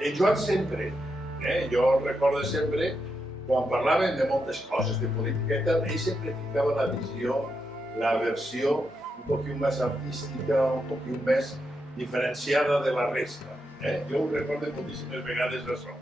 En Joan sempre, jo recordo sempre, quan parlaven de moltes coses, de política i tal, ell sempre ficava la visió, la versió un poquet més artística, un poquet més diferenciada de la resta. Jo ho recordo moltíssimes vegades això.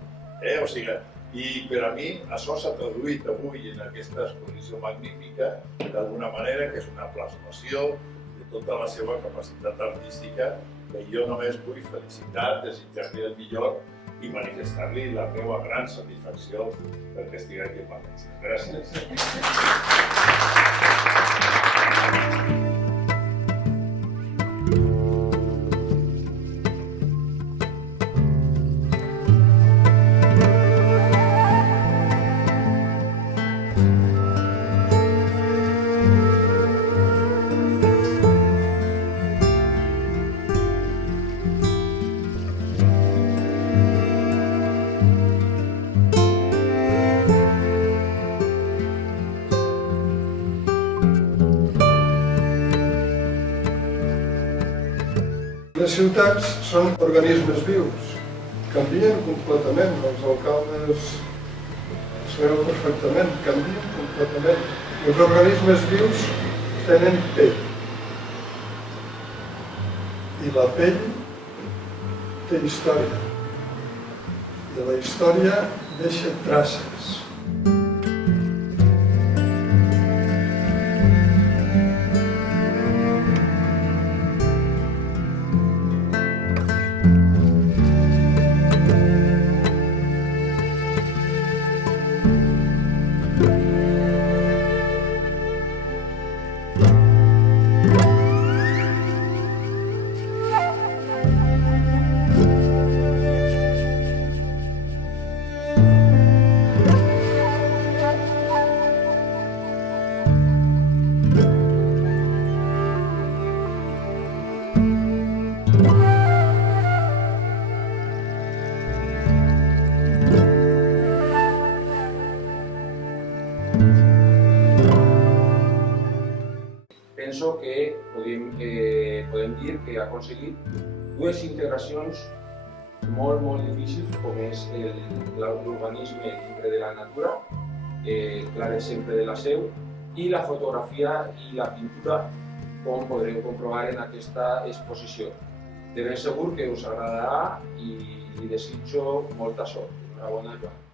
O sigui, i per a mi això s'ha traduït avui en aquesta exposició magnífica, d'alguna manera, que és una plasmació de tota la seva capacitat artística, que jo només vull felicitar, desitjar-li el millor i manifestar-li la meva gran satisfacció perquè estigui aquí amb València. Gràcies. Les ciutats són organismes vius, canvien completament, els alcaldes ho sabeu perfectament, canvien completament. Els organismes vius tenen pell i la pell té història i la història deixa traces. Penso que podem dir que ha aconseguit dues integracions molt difícils, com és l'urbanisme dintre de la natura, clar exemple de la Seu, i la fotografia i la pintura, com podreu comprovar en aquesta exposició. De ben segur que us agradarà i li desitjo molta sort. Enhorabona, Joan.